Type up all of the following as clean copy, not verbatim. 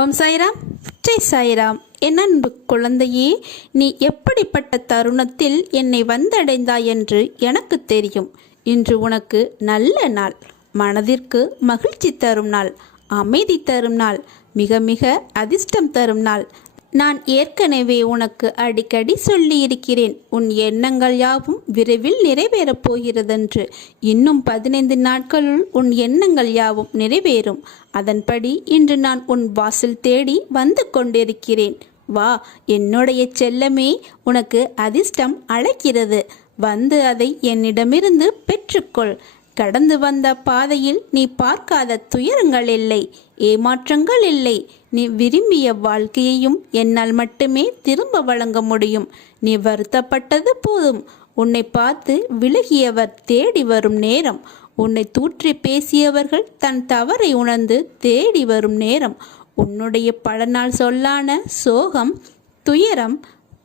ஓம் சாய்ராம், ஜெய் சாய்ராம். என் அன்பு குழந்தையே, நீ எப்படிப்பட்ட தருணத்தில் என்னை வந்தடைந்தாய் என்று எனக்கு தெரியும். இன்று உனக்கு நல்ல நாள், மனதிற்கு மகிழ்ச்சி தரும் நாள், அமைதி தரும் நாள், மிக மிக அதிர்ஷ்டம் தரும் நாள். நான் ஏற்கனவே உனக்கு அடிக்கடி சொல்லியிருக்கிறேன், உன் எண்ணங்கள் யாவும் விரைவில் நிறைவேறப் போகிறதென்று. இன்னும் 15 நாட்களுள் உன் எண்ணங்கள் யாவும் நிறைவேறும். அதன்படி இன்று நான் உன் வாசல் தேடி வந்து கொண்டிருக்கிறேன். வா என்னுடைய செல்லமே, உனக்கு அதிர்ஷ்டம் அழைக்கிறது. வந்து அதை என்னிடமிருந்து பெற்றுக்கொள். கடந்து வந்த பாதையில் நீ பார்க்காத துயரங்கள் இல்லை, ஏமாற்றங்கள் இல்லை. நீ விரும்பிய வாழ்க்கையையும் என்னால் மட்டுமே திரும்ப வழங்க முடியும். நீ வருத்தப்பட்டது போதும். உன்னை பார்த்து விலகியவர் தேடி வரும் நேரம், உன்னை தூற்றி பேசியவர்கள் தன் தவறை உணர்ந்து தேடி வரும் நேரம், உன்னுடைய பல நாள் சொல்லான சோகம், துயரம்,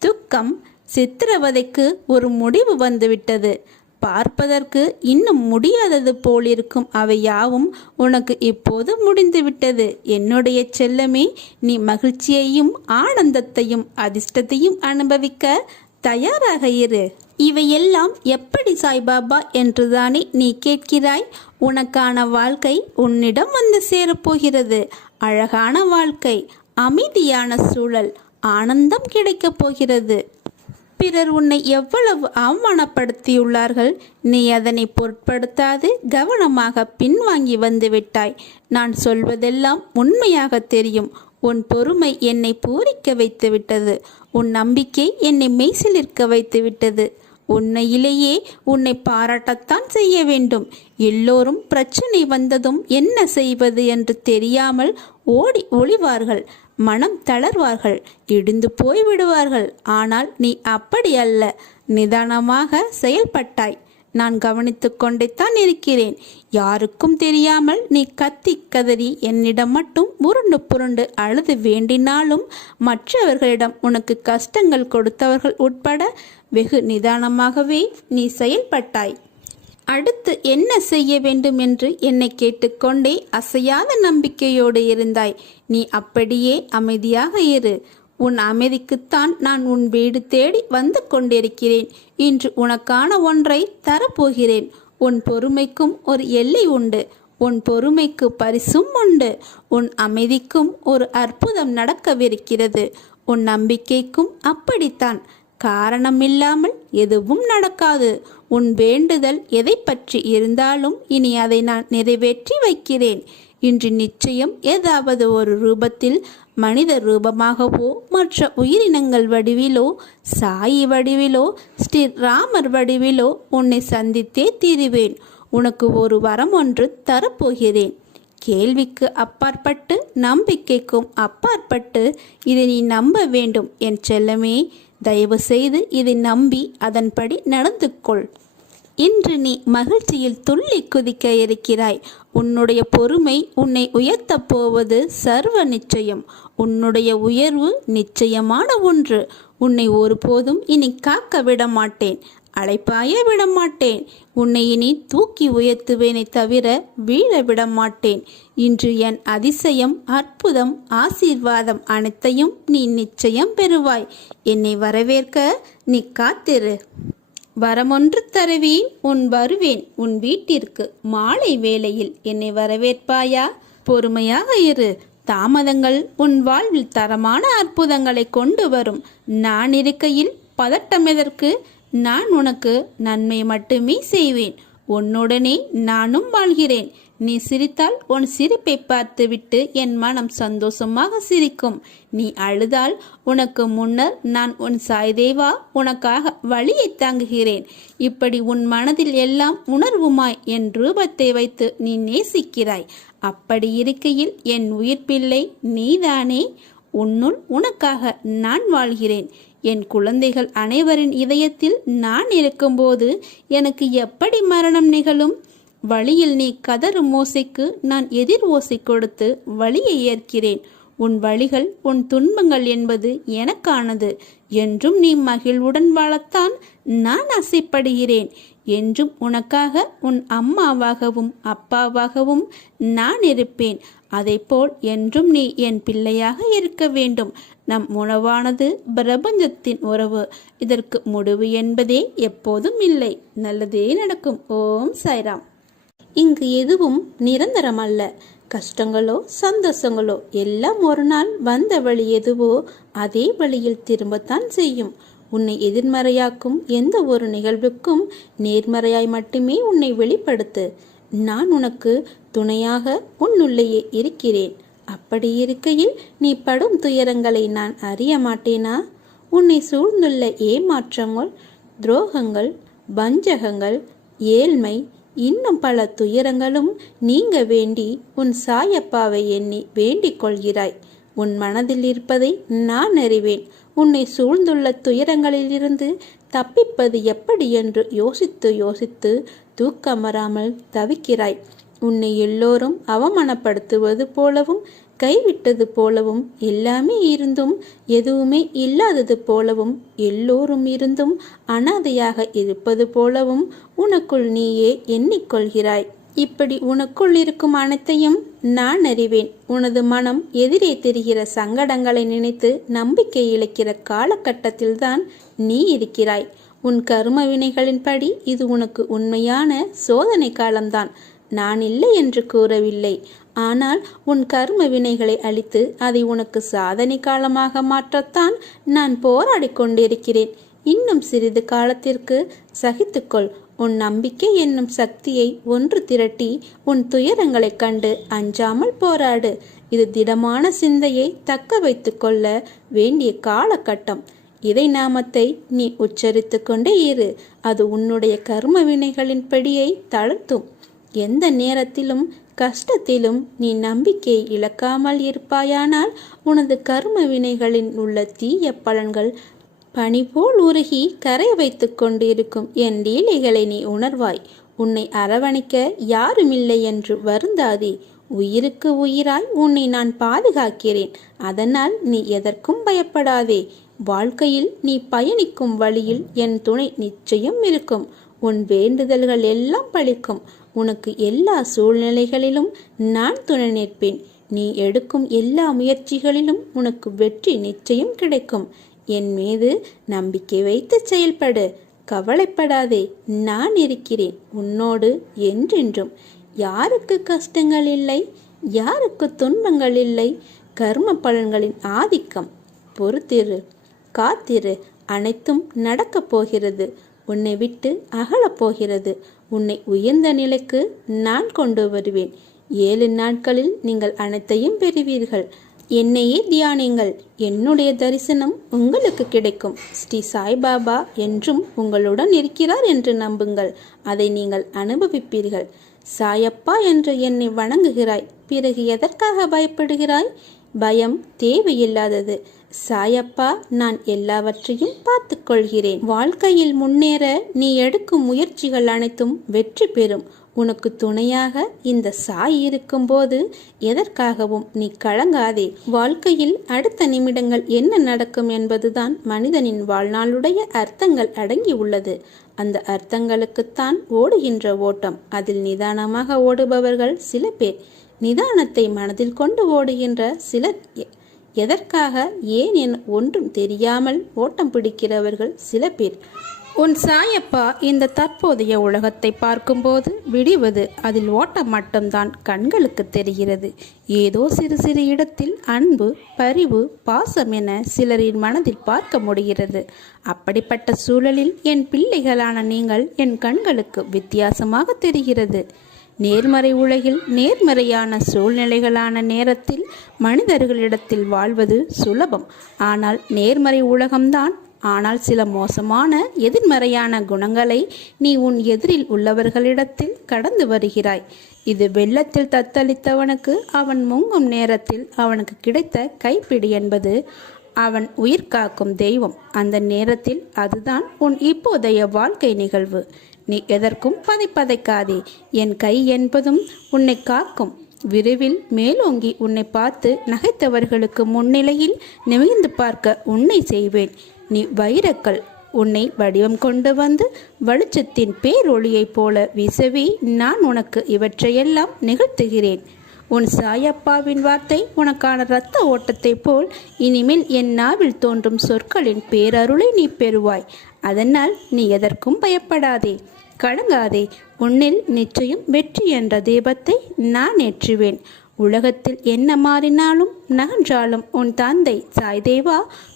துக்கம், சித்திரவதைக்கு ஒரு முடிவு வந்துவிட்டது. பார்ப்பதற்கு இன்னும் முடியாதது போலிருக்கும் அவை யாவும் உனக்கு இப்போது முடிந்துவிட்டது. என்னுடைய செல்லமே, நீ மகிழ்ச்சியையும் ஆனந்தத்தையும் அதிர்ஷ்டத்தையும் அனுபவிக்க தயாராக இரு. இவையெல்லாம் எப்படி சாய்பாபா என்றுதானே நீ கேட்கிறாய்? உனக்கான வாழ்க்கை உன்னிடம் வந்து சேரப்போகிறது. அழகான வாழ்க்கை, அமைதியான சூழல், ஆனந்தம் கிடைக்கப் போகிறது. பிறர் உன்னை எவ்வளவு அவமானப்படுத்தியுள்ளார்கள், நீ அதனை பொருட்படுத்தாது கவனமாக பின்வாங்கி வந்து விட்டாய். நான் சொல்வதெல்லாம் உண்மையாக தெரியும். உன் பொறுமை என்னை பூரிக்க வைத்து விட்டது. உன் நம்பிக்கை என்னை மெய்சிலிருக்க வைத்து விட்டது. உண்மையிலேயே உன்னை பாராட்டத்தான் செய்ய வேண்டும். எல்லோரும் பிரச்சனை வந்ததும் என்ன செய்வது என்று தெரியாமல் ஓடி ஒளிவார்கள், மனம் தளர்வார்கள், இடிந்து போய்விடுவார்கள். ஆனால் நீ அப்படி அல்ல, நிதானமாக செயல்பட்டாய். நான் கவனித்து கொண்டேத்தான் இருக்கிறேன். யாருக்கும் தெரியாமல் நீ கத்தி கதறி என்னிடம் மட்டும் உருண்டு புரண்டு அழுது வேண்டினாலும் மற்றவர்களிடம் உனக்கு கஷ்டங்கள் கொடுத்தவர்கள் உட்பட வெகு நிதானமாகவே நீ செயல்பட்டாய். அடுத்து என்ன செய்ய வேண்டும் என்று என்னை கேட்டுக்கொண்டே அசையாத நம்பிக்கையோடு இருந்தாய். நீ அப்படியே அமைதியாக இரு. உன் அமைதிக்குத்தான் நான் உன் வீடு தேடி வந்து கொண்டிருக்கிறேன். இன்று உனக்கான ஒன்றை தரப்போகிறேன். உன் பொறுமைக்கும் ஒரு எல்லை உண்டு. உன் பொறுமைக்கு பரிசும் உண்டு. உன் அமைதிக்கும் ஒரு அற்புதம் நடக்கவிருக்கிறது. உன் நம்பிக்கைக்கும் அப்படித்தான். காரணமில்லாமல் எதுவும் நடக்காது. உன் வேண்டுதல் எதை பற்றி இருந்தாலும் இனி அதை நான் நிறைவேற்றி வைக்கிறேன். இன்று நிச்சயம் ஏதாவது ஒரு ரூபத்தில், மனித ரூபமாகவோ, மற்ற உயிரினங்கள் வடிவிலோ, சாயி வடிவிலோ, ஸ்ரீ ராமர் வடிவிலோ உன்னை சந்தித்தே தீருவேன். உனக்கு ஒரு வரம் ஒன்று தரப்போகிறேன். கேள்விக்கு அப்பாற்பட்டு, நம்பிக்கைக்கும் அப்பாற்பட்டு இதை நீ நம்ப வேண்டும் என் செல்லமே. தயவு செய்து இதை நம்பி அதன்படி நடந்து கொள். இன்று நீ மகிழ்ச்சியில் துள்ளி குதிக்க இருக்கிறாய். உன்னுடைய பொறுமை உன்னை உயர்த்தப் போவது சர்வ நிச்சயம். உன்னுடைய உயர்வு நிச்சயமான ஒன்று. உன்னை ஒருபோதும் இனி காக்க விட மாட்டேன், அழைப்பாய விட மாட்டேன். உன்னை இனி தூக்கி உயர்த்துவேனை தவிர வீழ விட மாட்டேன். இன்று என் அதிசயம், அற்புதம், ஆசீர்வாதம் அனைத்தையும் நீ நிச்சயம் பெறுவாய். என்னை வரவேற்க நீ காத்திரு. வரமொன்று தருவேன், வருவேன் உன் வீட்டிற்கு மாலை வேளையில். என்னை வரவேற்பாயா? பொறுமையாக இரு. தாமதங்கள் உன் வாழ்வில் தரமான அற்புதங்களை கொண்டு வரும். நான் இருக்கையில் பதட்டம் எதற்கு? நான் உனக்கு நன்மை மட்டுமே செய்வேன். உன்னுடனே நானும் வாழ்கிறேன். நீ சிரித்தால் உன் சிரிப்பை பார்த்துவிட்டு என் மனம் சந்தோஷமாக சிரிக்கும். நீ அழுதால் உனக்கு முன்னர் நான் உன் சாய்தேவா உனக்காக வழியை தாங்குகிறேன். இப்படி உன் மனதில் எல்லாம் உணர்வுமாய் என் ரூபத்தை வைத்து நீ நேசிக்கிறாய். அப்படி இருக்கையில் என் உயிர் பிள்ளை நீதானே. உன்னுள் உனக்காக நான் வாழ்கிறேன். என் குழந்தைகள் அனைவரின் இதயத்தில் நான் இருக்கும்போது எனக்கு எப்படி மரணம் நிகழும்? வழியில் நீ கதறும் ஓசைக்கு நான் எதிர் ஓசை கொடுத்து வழியை ஏற்கிறேன். உன் வழிகள், உன் துன்பங்கள் என்பது எனக்கானது. என்றும் நீ மகிழ்வுடன் வாழத்தான் நான் ஆசைப்படுகிறேன். என்றும் உனக்காக உன் அம்மாவாகவும் அப்பாவாகவும் நான் இருப்பேன். அதைப்போல் என்றும் நீ என் பிள்ளையாக இருக்க வேண்டும். நம் உறவானது பிரபஞ்சத்தின் உறவு. இதற்கு முடிவு என்பதே எப்போதும் இல்லை. நல்லதே நடக்கும். ஓம் சாய்ராம். இங்கு எதுவும் நிரந்தரமல்ல. கஷ்டங்களோ சந்தோஷங்களோ எல்லாம் ஒரு நாள் வந்த வழி எதுவோ அதே வழியில் திரும்பத்தான் செய்யும். உன்னை எதிர்மறையாக்கும் எந்த ஒரு நிகழ்வுக்கும் நேர்மறையாய் மட்டுமே உன்னை வெளிப்படுத்து. நான் உனக்கு துணையாக உன்னுள்ளேயே இருக்கிறேன். அப்படி இருக்கையில் நீ படும் துயரங்களை நான் அறிய மாட்டேனா? உன்னை சூழ்ந்துள்ள ஏமாற்றங்கள், துரோகங்கள், வஞ்சகங்கள், ஏழ்மை, இன்னும் பல துயரங்களும் நீங்க வேண்டி உன் சாயப்பாவை எண்ணி வேண்டிக் கொள்கிறாய். உன் மனதில் இருப்பதை நான் அறிவேன். உன்னை சூழ்ந்துள்ள துயரங்களிலிருந்து தப்பிப்பது எப்படி என்று யோசித்து யோசித்து தூக்கமராமல் தவிக்கிறாய். உன்னை எல்லோரும் அவமானப்படுத்துவது போலவும் கைவிட்டது போலவும் எல்லாமே இருந்தும் எதுவுமே இல்லாதது போலவும் எல்லோரும் இருந்தும் அனாதையாக இருப்பது போலவும் உனக்குள் நீயே எண்ணிக்கொள்கிறாய். இப்படி உனக்குள் இருக்கும் அனைத்தையும் நான் அறிவேன். உனது மனம் எதிரே தெரிகிற சங்கடங்களை நினைத்து நம்பிக்கை இழக்கிற காலகட்டத்தில்தான் நீ இருக்கிறாய். உன் கர்ம வினைகளின்படி இது உனக்கு உண்மையான சோதனை காலம்தான். நான் இல்லை என்று கூறவில்லை. ஆனால் உன் கர்ம வினைகளை அழித்து அதை உனக்கு சாதனை காலமாக மாற்றத்தான் நான் போராடி கொண்டிருக்கிறேன். இன்னும் சிறிது காலத்திற்கு சகித்துக்கொள். உன் நம்பிக்கை என்னும் சக்தியை ஒன்று திரட்டி உன் துயரங்களைக் கண்டு அஞ்சாமல் போராடு. இது திடமான சிந்தையை தக்க வைத்து கொள்ள வேண்டிய காலகட்டம். இதை நாமத்தை நீ உச்சரித்து கொண்டே இரு. அது உன்னுடைய கர்ம வினைகளின் படியை தளர்த்தும். எந்த நேரத்திலும் கஷ்டத்திலும் நீ நம்பிக்கையை இழக்காமல் இருப்பாயானால் உனது கர்ம வினைகளில் உள்ள தீய பலன்கள் பனி போல் உருகி கரை வைத்து கொண்டிருக்கும் என் லீலைகளை நீ உணர்வாய். உன்னை அரவணைக்க யாருமில்லை என்று வருந்தாதே. உயிருக்கு உயிராய் உன்னை நான் பாதுகாக்கிறேன். அதனால் நீ எதற்கும் பயப்படாதே. வாழ்க்கையில் நீ பயணிக்கும் வழியில் என் துணை நிச்சயம் இருக்கும். உன் வேண்டுதல்கள் எல்லாம் பலிக்கும். உனக்கு எல்லா சூழ்நிலைகளிலும் நான் துணை நிற்பேன். நீ எடுக்கும் எல்லா முயற்சிகளிலும் உனக்கு வெற்றி நிச்சயம் கிடைக்கும். என் மீது நம்பிக்கை வைத்து செயல்படு. கவலைப்படாதே. நான் இருக்கிறேன் உன்னோடு என்றென்றும். யாருக்கு கஷ்டங்கள் இல்லை? யாருக்கு துன்பங்கள் இல்லை? கர்ம பலன்களின் ஆதிக்கம். பொறுத்திரு, காத்திரு. அனைத்தும் நடக்கப் போகிறது. உன்னை விட்டு அகலப் போகிறது. உன்னை உயர்ந்த நிலைக்கு நான் கொண்டு வருவேன். 7 நாட்களில் நீங்கள் அனைத்தையும் பெறுவீர்கள். என்னையே தியானிங்கள். என்னுடைய தரிசனம் உங்களுக்கு கிடைக்கும். ஸ்ரீ சாய்பாபா என்றும் உங்களுடன் இருக்கிறார் என்று நம்புங்கள். அதை நீங்கள் அனுபவிப்பீர்கள். சாயப்பா என்று என்னை வணங்குகிறாய். பிறகு எதற்காக பயப்படுகிறாய்? பயம் தேவையில்லாதது. சாயப்பா, நான் எல்லாவற்றையும் பார்த்து கொள்கிறேன். வாழ்க்கையில் முன்னேற நீ எடுக்கும் முயற்சிகள் அனைத்தும் வெற்றி பெறும். உனக்கு துணையாக இந்த சாய் இருக்கும்போது எதற்காகவும் நீ கலங்காதே. வாழ்க்கையில் அடுத்த நிமிடங்கள் என்ன நடக்கும் என்பதுதான் மனிதனின் வாழ்நாளுடைய அர்த்தங்கள் அடங்கி உள்ளது. அந்த அர்த்தங்களுக்குத்தான் ஓடுகின்ற ஓட்டம். அதில் நிதானமாக ஓடுபவர்கள் சில பேர், நிதானத்தை மனதில் கொண்டு ஓடுகின்ற சிலர், எதற்காக ஏன் என ஒன்றும் தெரியாமல் ஓட்டம் பிடிக்கிறவர்கள் சில பேர். உன் சாயப்பா இந்த தற்போதைய உலகத்தை பார்க்கும்போது விடிவது அதில் ஓட்டம் மட்டும்தான் கண்களுக்கு தெரிகிறது. ஏதோ சிறு சிறு இடத்தில் அன்பு, பரிவு, பாசம் என சிலரின் மனதில் பார்க்க முடிகிறது. அப்படிப்பட்ட சூழலில் என் பிள்ளைகளான நீங்கள் என் கண்களுக்கு வித்தியாசமாக தெரிகிறது. நேர்மறை உலகில் நேர்மறையான சூழ்நிலைகளான நேரத்தில் மனிதர்களிடத்தில் வாழ்வது சுலபம். ஆனால் நேர்மறை உலகம்தான். ஆனால் சில மோசமான எதிர்மறையான குணங்களை நீ உன் எதிரில் உள்ளவர்களிடத்தில் கடந்து வருகிறாய். இது வெள்ளத்தில் தத்தளித்தவனுக்கு அவன் முங்கும் நேரத்தில் அவனுக்கு கிடைத்த கைப்பிடி என்பது அவன் உயிர் காக்கும் தெய்வம். அந்த நேரத்தில் அதுதான் உன் இப்போதைய வாழ்க்கை நிகழ்வு. நீ எதற்கும் பதைக்காதே. என் கை என்பதும் உன்னை காக்கும். விரைவில் மேலோங்கி உன்னை பார்த்து நகைத்தவர்களுக்கு முன்னிலையில் நிமிர்ந்து பார்க்க உன்னை செய்வேன். நீ வைரக்கல். உன்னை வடிவம் கொண்டு வந்து வெளிச்சத்தின் பேரொளியைப் போல வீசவே நான் உனக்கு இவற்றையெல்லாம் நிகழ்த்துகிறேன். உன் சாயப்பாவின் வார்த்தை உனக்கான இரத்த ஓட்டத்தைப் போல் இனிமேல் என் நாவில் தோன்றும் சொற்களின் பேரருளை நீ பெறுவாய். அதனால் நீ எதற்கும் பயப்படாதே, கலங்காதே. உன்னில் நிச்சயம் வெற்றி என்ற தீபத்தை நான் ஏற்றுவேன். உலகத்தில் என்ன மாறினாலும் நகன்றாலும் உன் தந்தை சாய்தேவா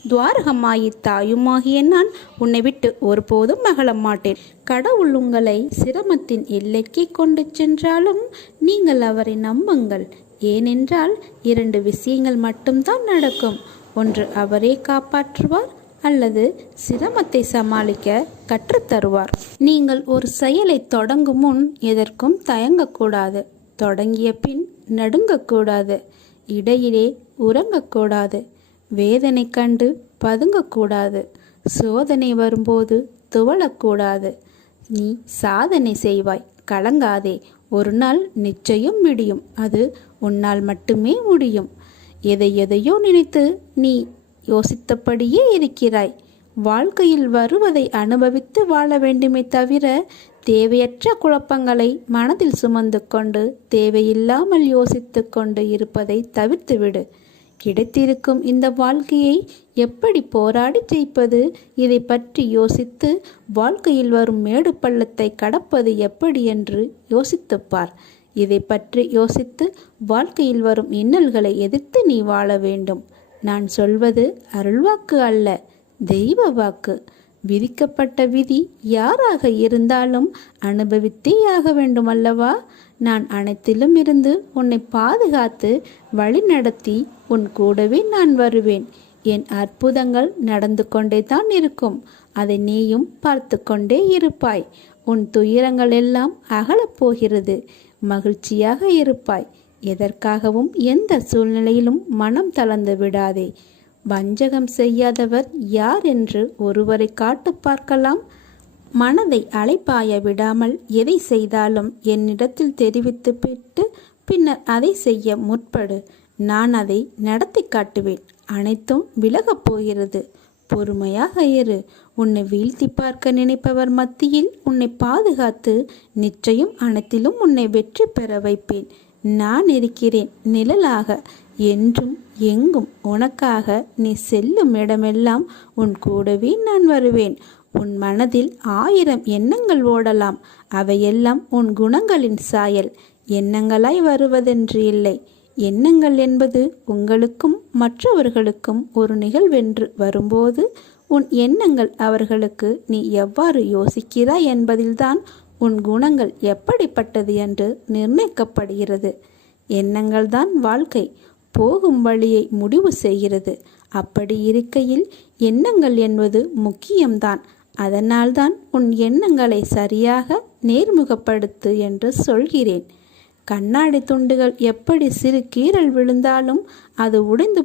துவாரகமாயி தாயுமாகிய நான் உன்னை விட்டு ஒருபோதும் மகள மாட்டேன். கடவுள் உங்களை சிரமத்தின் எல்லைக்கு கொண்டு சென்றாலும் நீங்கள் அவரை நம்புங்கள். ஏனென்றால் 2 விஷயங்கள் மட்டும்தான் நடக்கும். ஒன்று அவரே காப்பாற்றுவார், அல்லது சிரமத்தை சமாளிக்க கற்றுத்தருவார். நீங்கள் ஒரு செயலை தொடங்கும் முன் எதற்கும் தயங்கக்கூடாது. தொடங்கிய பின் நடுங்கக்கூடாது. இடையிலே உறங்கக்கூடாது. வேதனை கண்டு பதுங்கக்கூடாது. சோதனை வரும்போது துவளக்கூடாது. நீ சாதனை செய்வாய், கலங்காதே. ஒரு நாள் நிச்சயம் முடியும். அது உன்னால் மட்டுமே முடியும். எதையோ நினைத்து நீ யோசித்தபடியே இருக்கிறாய். வாழ்க்கையில் வருவதை அனுபவித்து வாழ வேண்டுமே தவிர தேவையற்ற குழப்பங்களை மனதில் சுமந்து கொண்டு தேவையில்லாமல் யோசித்து கொண்டு இருப்பதை தவிர்த்துவிடு. கிடைத்திருக்கும் இந்த வாழ்க்கையை எப்படி போராடி ஜெயிப்பது, இதை பற்றி யோசித்து வாழ்க்கையில் வரும் மேடு பள்ளத்தை கடப்பது எப்படி என்று யோசித்துப்பார். இதை பற்றி யோசித்து வாழ்க்கையில் வரும் இன்னல்களை எதிர்த்து நீ வாழ வேண்டும். நான் சொல்வது அருள்வாக்கு அல்ல, தெய்வ வாக்கு. விதிக்கப்பட்ட விதி யாராக இருந்தாலும் அனுபவித்தே ஆக வேண்டும் அல்லவா? நான் அனைத்திலும் இருந்து உன்னை பாதுகாத்து வழி நடத்தி உன் கூடவே நான் வருவேன். என் அற்புதங்கள் நடந்து கொண்டே தான் இருக்கும். அதை நீயும் பார்த்து கொண்டே இருப்பாய். உன் துயரங்கள் எல்லாம் அகலப் போகிறது. மகிழ்ச்சியாக இருப்பாய். எதற்காகவும் எந்த சூழ்நிலையிலும் மனம் தளர்ந்து விடாதே. வஞ்சகம் செய்யாதவர் யார் என்று ஒருவரை காட்டு பார்க்கலாம். மனதை அலைப்பாய விடாமல் எதை செய்தாலும் என்னிடத்தில் தெரிவித்து விட்டு பின்னர் அதை செய்ய முற்படு. நான் அதை நடத்தி காட்டுவேன். அனைத்தும் விலகப் போகிறது. பொறுமையாக இரு. உன்னை வீழ்த்தி பார்க்க நினைப்பவர் மத்தியில் உன்னை பாதுகாத்து நிச்சயம் அனைத்திலும் உன்னை வெற்றி பெற வைப்பேன். நான் இருக்கிறேன் நிழலாக. என்றும் எங்கும் உனக்காக. நீ செல்லும் இடமெல்லாம் உன் கூடவே நான் வருவேன். உன் மனதில் 1000 எண்ணங்கள் ஓடலாம். அவையெல்லாம் உன் குணங்களின் சாயல். எண்ணங்களாய் வருவதென்று இல்லை. எண்ணங்கள் என்பது உங்களுக்கும் மற்றவர்களுக்கும் ஒரு நிகழ்வென்று வரும்போது உன் எண்ணங்கள் அவர்களுக்கு நீ எவ்வாறு யோசிக்கிறாய் என்பதில்தான் உன் குணங்கள் எப்படிப்பட்டது என்று நிர்ணயிக்கப்படுகிறது. எண்ணங்கள் தான் வாழ்க்கை போகும் வழியை முடிவு செய்கிறது. அப்படி இருக்கையில் எண்ணங்கள் என்பது முக்கியம்தான். அதனால்தான் உன் எண்ணங்களை சரியாக நேர்முகப்படுத்து என்று சொல்கிறேன். கண்ணாடி துண்டுகள் எப்படி சிறு கீறல் விழுந்தாலும் அது உடைந்து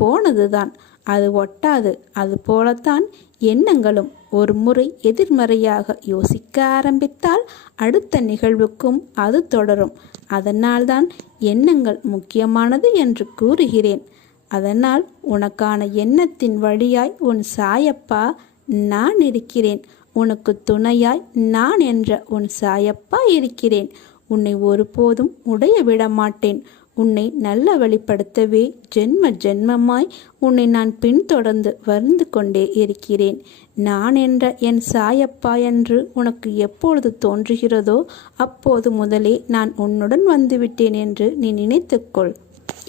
போனதுதான். அது ஒட்டாது. அது போலத்தான் எண்ணங்களும். ஒரு முறை எதிர்மறையாக யோசிக்க ஆரம்பித்தால் அடுத்த நிகழ்வுக்கும் அது தொடரும். அதனால்தான் எண்ணங்கள் முக்கியமானது என்று கூறுகிறேன். அதனால் உனக்கான எண்ணத்தின் வழியாய் உன் சாயப்பா நான் இருக்கிறேன். உனக்கு துணையாய் நான் என்ற உன் சாயப்பா இருக்கிறேன். உன்னை ஒருபோதும் உடைய விட மாட்டேன். உன்னை நல்ல வழிப்படுத்தவே ஜென்ம ஜென்மமாய் உன்னை நான் பின்தொடர்ந்து வந்து கொண்டே இருக்கிறேன். நான் என்ற என் சாயப்பா என்று உனக்கு எப்பொழுது தோன்றுகிறதோ அப்போது முதலே நான் உன்னுடன் வந்துவிட்டேன் என்று நீ நினைத்துக்கொள்.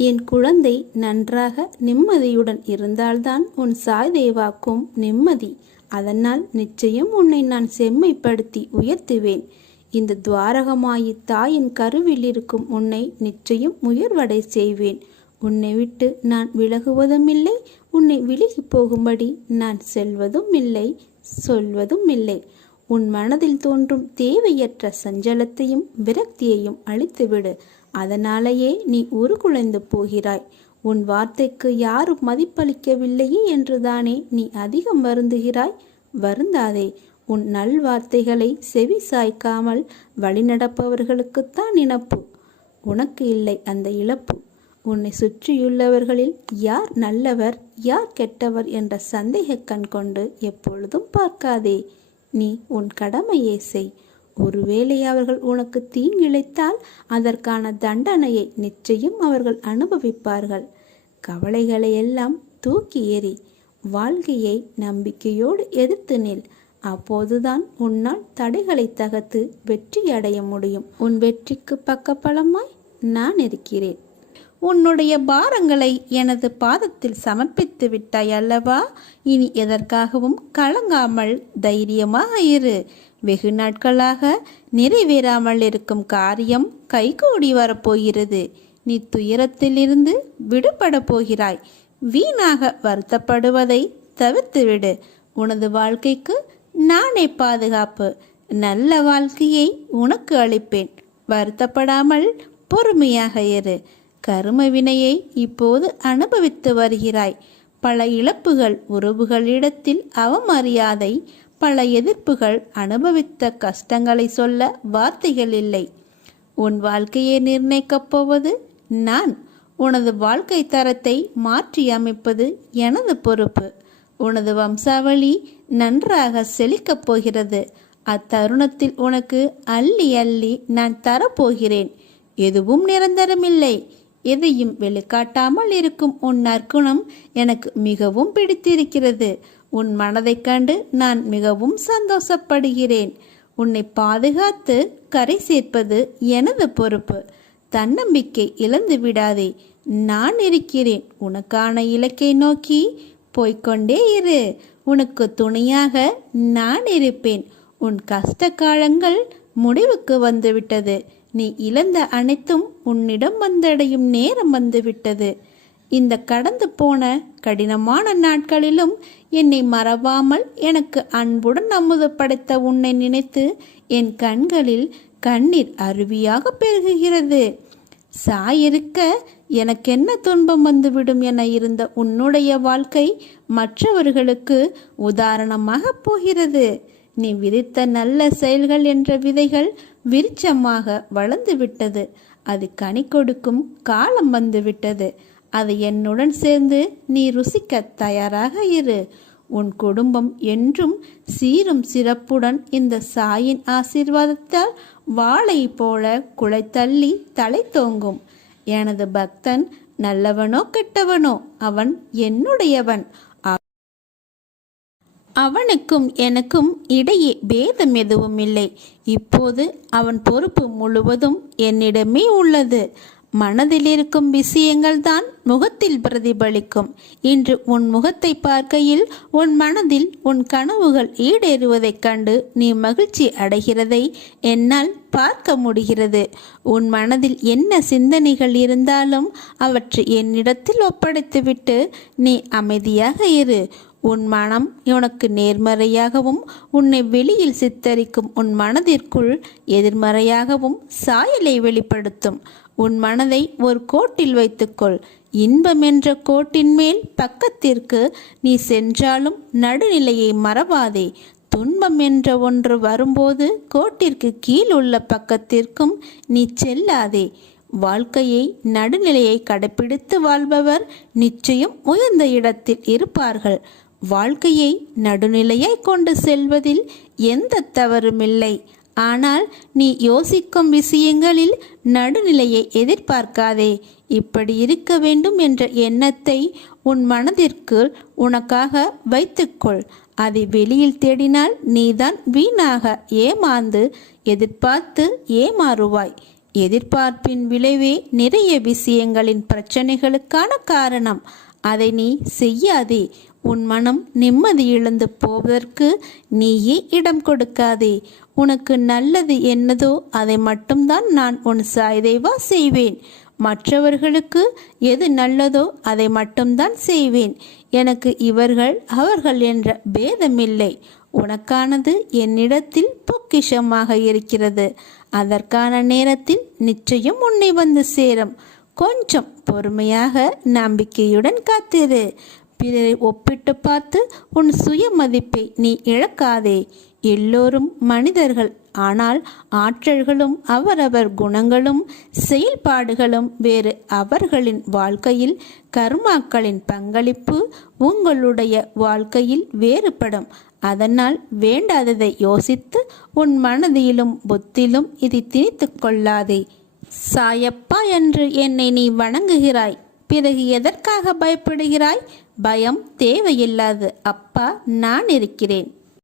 என் குழந்தை நன்றாக நிம்மதியுடன் இருந்தால்தான் உன் சாய்தேவாக்கும் நிம்மதி. அதனால் நிச்சயம் உன்னை நான் செம்மைப்படுத்தி உயர்த்துவேன். இந்த துவாரகமாயி தாயின் கருவில் இருக்கும் உன்னை நிச்சயம் உயர்வடை செய்வேன். உன்னை விட்டு நான் விலகுவதும் இல்லை. உன்னை விலகி போகும்படி நான் செல்வதும் இல்லை, சொல்வதும் இல்லை. உன் மனதில் தோன்றும் தேவையற்ற சஞ்சலத்தையும் விரக்தியையும் அழித்துவிடு. அதனாலேயே நீ உருகுலைந்து போகிறாய். உன் வார்த்தைக்கு யாரும் மதிப்பளிக்கவில்லையே என்றுதானே நீ அதிகம் வருந்துகிறாய். வருந்தாதே. உன் நல்வார்த்தைகளை செவி சாய்க்காமல் வழிநடப்பவர்களுக்குத்தான் இழப்பு. உனக்கு இல்லை அந்த இழப்பு. உன்னை சுற்றியுள்ளவர்களில் யார் நல்லவர் யார் கெட்டவர் என்ற சந்தேக கண் கொண்டு எப்பொழுதும் பார்க்காதே. நீ உன் கடமையை செய். ஒருவேளை அவர்கள் உனக்கு தீங்கிழைத்தால் அதற்கான தண்டனையை நிச்சயம் அவர்கள் அனுபவிப்பார்கள். கவலைகளை எல்லாம் தூக்கி எறி. வாழ்க்கையை நம்பிக்கையோடு எதிர்த்து நில். அப்போதுதான் உன்னால் தடைகளை தகர்த்து வெற்றி அடைய முடியும். உன் வெற்றிக்கு பக்கபலமாய் நான் இருக்கிறேன். உன்னுடைய பாரங்களை எனது பாதத்தில் சமர்ப்பித்து விட்டாய் அல்லவா? இனி எதற்காகவும் கலங்காமல் தைரியமாக இரு. வெகு நாட்களாக நிறைவேறாமல் இருக்கும் காரியம் கைகூடி வரப்போகிறது. நீ துயரத்திலிருந்து விடுபட போகிறாய். வீணாக வருத்தப்படுவதை தவிர்த்துவிடு. உனது வாழ்க்கைக்கு நானே பாதுகாப்பு. நல்ல வாழ்க்கையை உனக்கு அளிப்பேன். வருத்தப்படாமல் பொறுமையாக இரு. கரும வினையை இப்போது அனுபவித்து வருகிறாய். பல இழப்புகள், உறவுகளிடத்தில் அவமரியாதை, பல எதிர்ப்புகள், அனுபவித்த கஷ்டங்களை சொல்ல வார்த்தைகள் இல்லை. உன் வாழ்க்கையை நிர்ணயிக்கப் போவது நான். உனது வாழ்க்கை தரத்தை மாற்றி அமைப்பது எனது பொறுப்பு. உனது வம்சாவளி நன்றாக செழிக்கப் போகிறது. அத்தருணத்தில் உனக்கு அள்ளி அள்ளி நான் தரப்போகிறேன். எதுவும் நிரந்தரமில்லை. எதையும் வெளிக்காட்டாமல் இருக்கும் உன் நற்குணம் எனக்கு மிகவும் பிடித்திருக்கிறது. உன் மனதைக் கண்டு நான் மிகவும் சந்தோஷப்படுகிறேன். உன்னை பாதுகாத்து கரை சேர்ப்பது எனது பொறுப்பு. தன்னம்பிக்கை இழந்து விடாதே. நான் இருக்கிறேன். உனக்கான இலக்கை நோக்கி போய்கொண்டே இரு. உனக்கு துணையாக நான் இருப்பேன். உன் கஷ்ட காலங்கள் முடிவுக்கு வந்துவிட்டது. நீ இழந்த அனைத்தும் உன்னிடம் வந்தடையும் நேரம் வந்துவிட்டது. இந்த கடந்து போன கடினமான நாட்களிலும் என்னை மறவாமல் எனக்கு அன்புடன் அமுது படைத்த உன்னை நினைத்து என் கண்களில் கண்ணீர் அருவியாக பெருகுகிறது. சாயிருக்க எனக்கென்ன துன்பம் வந்துவிடும் என இருந்த உன்னுடைய வாழ்க்கை மற்றவர்களுக்கு உதாரணமாக போகிறது. நீ விதைத்த நல்ல செயல்கள் என்ற விதைகள் விருட்சமாக வளர்ந்து விட்டது. அது கனி கொடுக்கும் காலம் வந்துவிட்டது. அதை என்னுடன் சேர்ந்து நீ ருசிக்க தயாராக இரு. உன் குடும்பம் என்றும் சீரும் சிறப்புடன் இந்த சாயின் ஆசீர்வாதத்தால் வாளை போல குலைத்தள்ளி தலை தோங்கும். எனது பக்தன் நல்லவனோ கெட்டவனோ அவன் என்னுடையவன். அவனுக்கும் எனக்கும் இடையே பேதம் எதுவும் இல்லை. இப்போது அவன் பொறுப்பு முழுவதும் என்னிடமே உள்ளது. மனதில் இருக்கும் விஷயங்கள் தான் முகத்தில் பிரதிபலிக்கும். இன்று உன் முகத்தை பார்க்கையில் உன் மனதில் உன் கனவுகள் ஈடேறுவதைக் கண்டு நீ மகிழ்ச்சி அடைகிறதை என்னால் பார்க்க முடிகிறது. உன் மனதில் என்ன சிந்தனைகள் இருந்தாலும் அவற்றை என்னிடத்தில் ஒப்படைத்துவிட்டு நீ அமைதியாக இரு. உன் மனம் உனக்கு நேர்மறையாகவும் உன்னை வெளியில் சித்தரிக்கும் உன் மனதிற்குள் எதிர்மறையாகவும் சாயலை வெளிப்படுத்தும். உன் மனதை ஒரு கோட்டில் வைத்துக்கொள். இன்பம் என்ற கோட்டின் மேல் பக்கத்திற்கு நீ சென்றாலும் நடுநிலையை மறவாதே. துன்பம் என்ற ஒன்று வரும்போது கோட்டிற்கு கீழ் உள்ள பக்கத்திற்கும் நீ செல்லாதே. வாழ்க்கையை நடுநிலையை கடைப்பிடித்து வாழ்பவர் நிச்சயம் உயர்ந்த இடத்தில் இருப்பார்கள். வாழ்க்கையை நடுநிலையாய் கொண்டு செல்வதில் எந்த தவறுமில்லை. ஆனால் நீ யோசிக்கும் விஷயங்களில் நடுநிலையை எதிர்பார்க்காதே. இப்படி இருக்க வேண்டும் என்ற எண்ணத்தை உன் மனதிற்கு உனக்காக வைத்துக்கொள். அதை வெளியில் தேடினால் நீதான் வீணாக ஏமாந்து எதிர்பார்த்து ஏமாறுவாய். எதிர்பார்ப்பின் விளைவே நிறைய விஷயங்களின் பிரச்சனைகளுக்கான காரணம். அதை நீ செய்யாதே. உன் மனம் நிம்மதி இழந்து போவதற்கு நீயே இடம் கொடுக்காதே. உனக்கு நல்லது என்னதோ அதை மட்டும்தான் நான் உன் சாய்தேவா செய்வேன். மற்றவர்களுக்கு எது நல்லதோ அதை மட்டும்தான் செய்வேன். எனக்கு இவர்கள் அவர்கள் என்ற பேதமில்லை. உனக்கானது என்னிடத்தில் பொக்கிஷமாக இருக்கிறது. அதற்கான நேரத்தில் நிச்சயம் உன்னை வந்து சேரும். கொஞ்சம் பொறுமையாக நம்பிக்கையுடன் காத்திரு. பிறரை ஒப்பிட்டு பார்த்து உன் சுய மதிப்பை நீ இழக்காதே. எல்லோரும் மனிதர்கள். ஆனால் ஆற்றல்களும் அவரவர் குணங்களும் செயல்பாடுகளும் வேறு. அவர்களின் வாழ்க்கையில் கர்மாக்களின் பங்களிப்பு உங்களுடைய வாழ்க்கையில் வேறுபடும். அதனால் வேண்டாததை யோசித்து உன் மனதிலும் புத்திலும் இதை திணித்து கொள்ளாதே. சாயப்பா என்று என்னை நீ வணங்குகிறாய், பிறகு எதற்காக பயப்படுகிறாய்? பயம் தேவையில்லாது. அப்பா நான் இருக்கிறேன்.